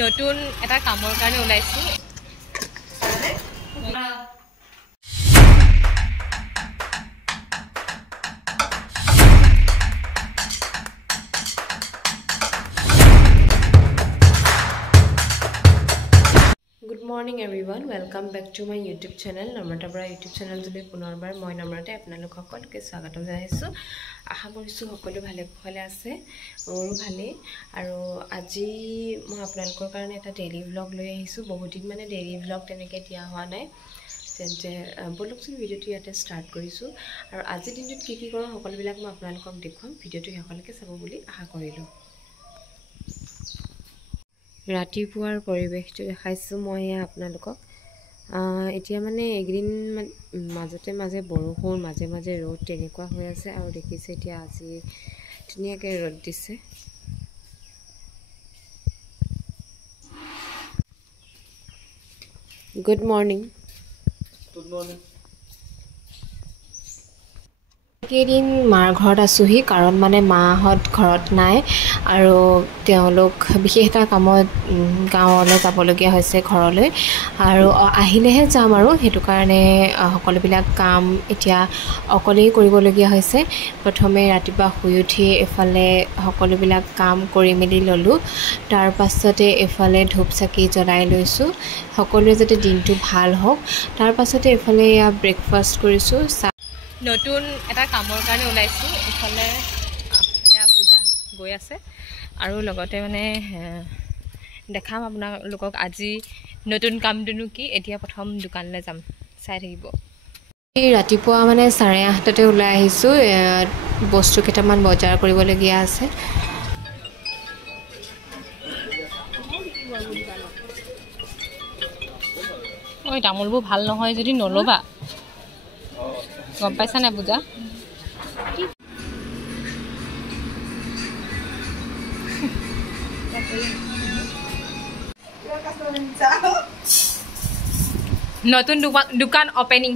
নতুন এটা কামৰ কাৰণে ওলাইছো Good morning everyone, welcome back to my YouTube channel. Namrata Bra YouTube channel tole punorbar moi Namrata apnalok hokolke swagatam janaisu. Aশা কৰিছো সকলো ভালে ভালে আছে আৰু ভালে আৰু আজি মই আপোনালোকৰ কাৰণে এটা ডেইলি ব্লগ লৈ আহিছো বহুত দিন মানে ডেইলি ব্লগ তেনেকৈ দিয়া হোৱা নাই তেন্তে বলকচোন ভিডিওটো ইয়াতে ষ্টাৰ্ট কৰিছো আৰু আজি দিনটোত কি কি কৰোঁ সকলোবিলাক মই আপোনালোকক দেখুৱাম ভিডিওটো সকলোকে চাব বুলি আশা কৰিলো ৰাতিপুৱাৰ পৰিৱেশটো দেখাইছো মই আপোনালোকক এতিয়া মানে একদিন মাজে বৰষুণ মাজে ৰ'দ তেনেকুৱা হৈ আছে আৰু দেখিছে এতিয়া আজি ধুনীয়াকৈ ৰ'দ দিছে গুড মৰ্নিং কেইদিন মাৰ ঘৰত আছোহি কাৰণ মানে মাহঁত ঘৰত নাই আৰু তেওঁলোক বিশেষ এটা কামত গাঁৱলৈ যাবলগীয়া হৈছে ঘৰলৈ আৰু আহিলেহে যাম আৰু সেইটো কাৰণে সকলোবিলাক কাম এতিয়া অকলেই কৰিবলগীয়া হৈছে প্ৰথমে ৰাতিপুৱা শুই উঠি এফালে সকলোবিলাক কাম কৰি মেলি ল'লোঁ তাৰ পাছতে এফালে ধূপ চাকি জ্বলাই লৈছোঁ সকলোৰে যাতে দিনটো ভাল হওক তাৰ পাছতে এফালে ব্ৰেকফাষ্ট কৰিছোঁ নতুন এটা কামৰ কাৰণে ওলাইছো এফালে এয়া পূজা গৈ আছে আৰু লগতে মানে দেখাম আপোনালোকক আজি নতুন কামটোনো কি এতিয়া প্ৰথম দোকানলৈ যাম চাই থাকিব ৰাতিপুৱা মানে 8:30তে ওলাই আহিছো বস্তু কেইটামান বজাৰ কৰিবলগীয়া আছে ঐ তামোলবোৰ ভাল নহয় যদি নলবা গম পাইছা না পূজা নতুন দোকান ওপেনিং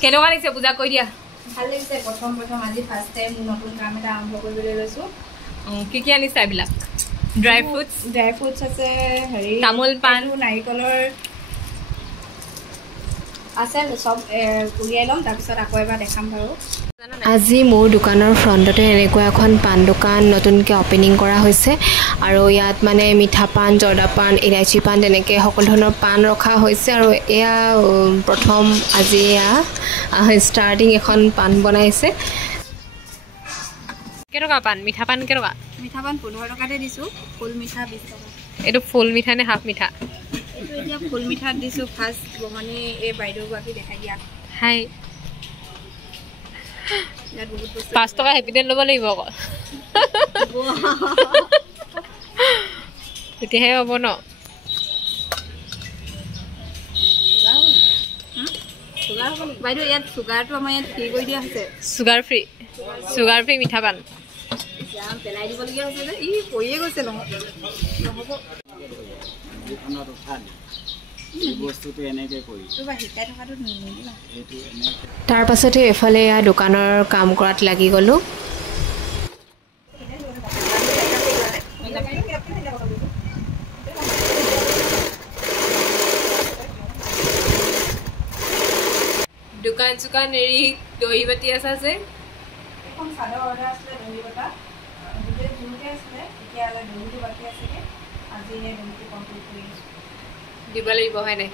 কেনেকুৱা লাগিছে পূজা কৈ দিয়া ভাল লাগিছে প্ৰথম আজি ফাৰ্ষ্ট টাইম নতুন কাম এটা আৰম্ভ কৰিবলৈ লৈছো কি আনিছা এইবিলাক ড্ৰাই ফ্ৰুটছ আছে হেৰি তামোল পাণ নাৰিকলৰ আছে সব উলিয়াই ল'ম তাৰপিছত আকৌ এবাৰ দেখাম বাৰু আজি মোৰ দোকানৰ ফ্ৰণ্টতে এনেকুৱা এখন পাণ দোকান নতুনকৈ অপেনিং কৰা হৈছে আৰু ইয়াত মানে মিঠা পাণ জৰ্দা পাণ ইলাইচি পাণ তেনেকৈ সকলো ধৰণৰ পাণ ৰখা হৈছে আৰু এয়া প্ৰথম আজি এয়া ষ্টাৰ্টিং এখন পাণ বনাইছে কেনেকুৱা পাণ মিঠা পাণ কেনেকুৱা মিঠা পাণ 15 টকাতে দিছোঁ ফুল মিঠা 20 টকা এইটো ফুল মিঠা নে হাফ মিঠা এইটো এতিয়া ফুল মিঠাত দিছোঁ ফাৰ্ষ্ট বহনি এই বাইদেউগৰাকী দেখাই দিয়া হাই 5 টকা হেপিডেণ্ট ল'ব লাগিব আকৌ তেতিয়াহে হ'ব ন বাইদেউ ইয়াত চুগাৰটো আমাৰ ইয়াত ফ্ৰী কৰি দিয়া হৈছে চুগাৰ ফ্ৰী মিঠা পাণ পেলাই দিবলগীয়া হৈছে যে ই পৰিয়ে গৈছে নহ'ব তাৰ পাছতে এফালে দোকানৰ কাম কৰাত লাগি গ'লোঁ দোকান চুকান এৰি দহি বাতি আছা যে এখন চাদৰ অৰ্ডাৰ আছিলে দহি বটা গোটেই জোৰকে আছিলে এতিয়ালৈ দহিটো বাকী আছেগে আজি এই দহিটো কমপ্লিট কৰি আছোঁ দিব লাগিব হয় নাই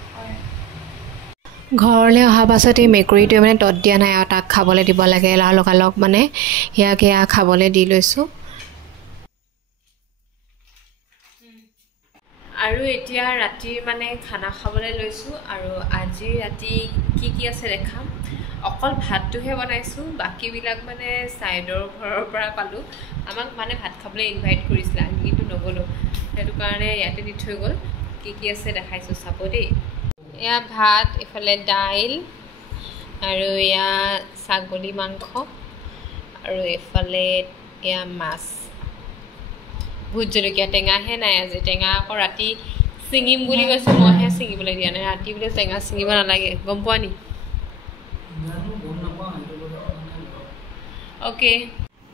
ঘৰলৈ অহা পাছত এই মেকুৰীটোৱে মানে তত দিয়া নাই আৰু তাক খাবলৈ দিব লাগে লগালগ মানে ইয়াকে খাবলৈ দি লৈছোঁ আৰু এতিয়া ৰাতিৰ মানে খানা খাবলৈ লৈছোঁ আৰু আজি ৰাতি কি আছে দেখাম অকল ভাতটোহে বনাইছোঁ বাকীবিলাক মানে ছাইডৰ ঘৰৰ পৰা পালোঁ আমাক মানে ভাত খাবলৈ ইনভাইট কৰিছিলে আমি কিন্তু নগ'লোঁ সেইটো কাৰণে ইয়াতে দি থৈ গ'ল কি আছে দেখাইছোঁ চাব দেই এয়া ভাত এফালে দাইল আৰু এয়া ছাগলী মাংস আৰু এফালে এয়া মাছ ভোট জলকীয়া টেঙাহে নাই আজি টেঙা আকৌ ৰাতি ছিঙিম বুলি কৈছে মইহে ছিঙিবলৈ দিয়া নাই ৰাতি বোলে টেঙা ছিঙিব নালাগে গম পোৱা নি অ'কে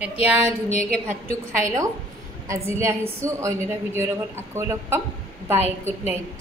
এতিয়া ধুনীয়াকৈ ভাতটো খাই লওঁ আজিলৈ আহিছোঁ অন্য এটা ভিডিঅ'ৰ লগত আকৌ লগ পাম বাই গুড নাইট